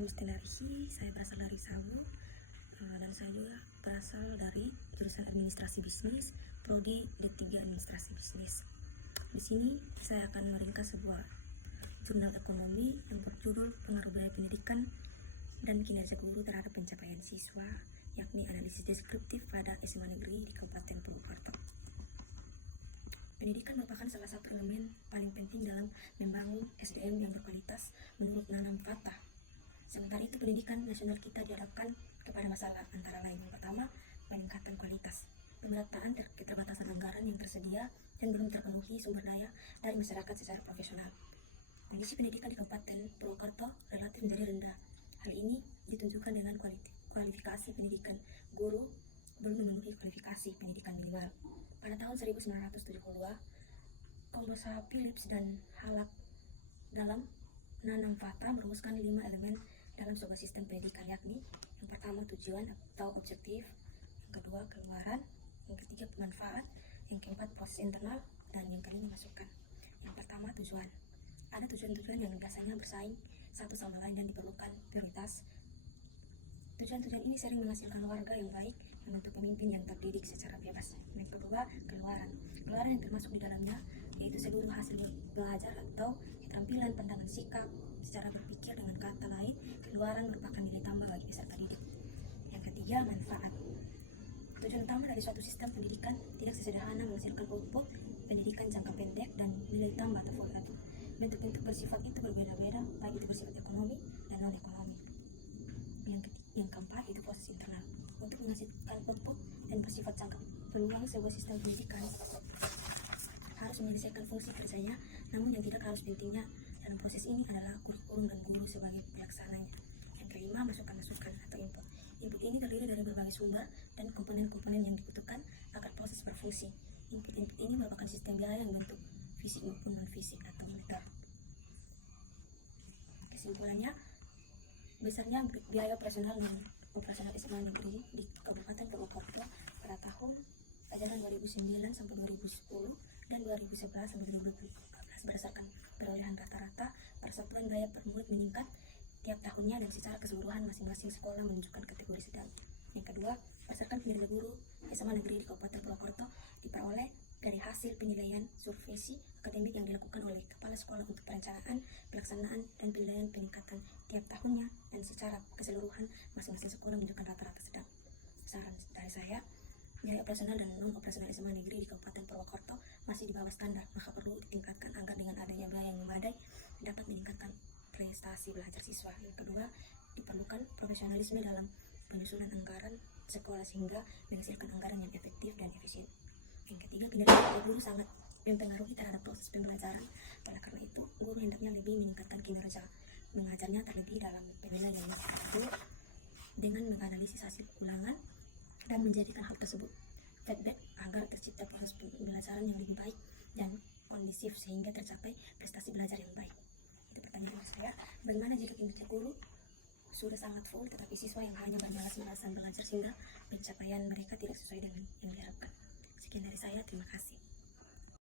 Mustinarihi, saya berasal dari Sabu, dan saya juga berasal dari jurusan Administrasi Bisnis, Prodi D3 Administrasi Bisnis. Di sini saya akan meringkas sebuah jurnal ekonomi yang berjudul Pengaruh Biaya Pendidikan dan Kinerja Guru Terhadap Pencapaian Siswa, yakni analisis deskriptif pada SMA Negeri di Kabupaten Purwokerto. Pendidikan merupakan salah satu elemen paling penting dalam membangun SDM yang berkualitas menurut Nanam Fatah. Sementara itu, pendidikan nasional kita dihadapkan kepada masalah antara lain. Yang pertama, peningkatan kualitas, pemerataan keterbatasan anggaran yang tersedia dan belum terpenuhi sumber daya dari masyarakat secara profesional. Kondisi pendidikan di Kabupaten Purwokerto relatif menjadi rendah. Hal ini ditunjukkan dengan kualifikasi pendidikan guru belum memenuhi kualifikasi pendidikan minimal. Pada tahun 1972, Kombosa Philips dan Halak dalam Nanam Fatah merumuskan 5 elemen dalam sebuah sistem pendidikan, yakni yang pertama tujuan atau objektif, yang kedua keluaran, yang ketiga manfaat, yang keempat proses internal, dan yang kelima masukan. Yang pertama tujuan. Ada tujuan-tujuan yang biasanya bersaing satu sama lain dan diperlukan prioritas. Tujuan-tujuan ini sering menghasilkan warga yang baik dan untuk pemimpin yang terdidik secara bebas. Yang kedua, keluaran. Keluaran yang termasuk di dalamnya yaitu seluruh hasil belajar atau keterampilan, pandangan, sikap, secara berpikir. Dengan kata lain, keluaran merupakan nilai tambah bagi peserta didik. Yang ketiga, manfaat. Tujuan utama dari suatu sistem pendidikan tidak sesederhana menghasilkan output pendidikan jangka pendek dan nilai tambah atau value. Bentuk-bentuk bersifat itu berbeda-beda, baik itu bersifat ekonomi dan non-ekonomi. Yang keempat itu proses internal. Untuk menghasilkan output dan bersifat jangka peluang, sebuah sistem pendidikan harus menyelesaikan fungsi kerjanya, namun yang tidak harus pentingnya dalam proses ini adalah kurikulum dan guru sebagai pelaksananya. Yang kelima, masukan-masukan atau input. Input ini terdiri dari berbagai sumber dan komponen-komponen yang dibutuhkan agar proses berfungsi. Input-input ini merupakan sistem biaya yang bentuk fisik maupun non-fisik atau moneter. Kesimpulannya, besarnya biaya operasional SMA Negeri di Kabupaten Purwokerto pada tahun ajaran 2009 sampai 2010 dan 2011 sampai 2014 berdasarkan perolehan rata-rata persatuan biaya per murid meningkat tiap tahunnya dan secara keseluruhan masing-masing sekolah menunjukkan kategori sedang. Yang kedua, berdasarkan kinerja guru SMA Negeri di Kabupaten Purwokerto diperoleh dari hasil penilaian survei akademik yang dilakukan oleh kepala sekolah untuk perencanaan, pelaksanaan, dan penilaian peningkatan tiap tahunnya, dan secara keseluruhan masing-masing sekolah menunjukkan rata-rata sedang. Saran dari saya, biaya operasional dan non-operasional SMA Negeri di Kabupaten Purwokerto masih di bawah standar, maka perlu ditingkatkan agar dengan adanya biaya yang memadai dapat meningkatkan prestasi belajar siswa. Yang kedua, diperlukan profesionalisme dalam penyusunan anggaran sekolah sehingga menghasilkan anggaran yang efektif dan efisien. Yang ketiga, kinerja guru sangat mempengaruhi terhadap proses pembelajaran. Oleh karena itu, guru hendaknya lebih meningkatkan kinerja mengajarnya, terlebih dalam penilaian guru dengan menganalisis hasil ulangan dan menjadikan hal tersebut feedback agar tercipta proses pembelajaran yang lebih baik dan kondusif sehingga tercapai prestasi belajar yang baik. Itu pertanyaan saya, bagaimana jika kinerja guru sudah sangat full tetapi siswa yang hanya bermalas-malasan belajar sehingga pencapaian mereka tidak sesuai dengan yang diharapkan. Sekian dari saya, terima kasih.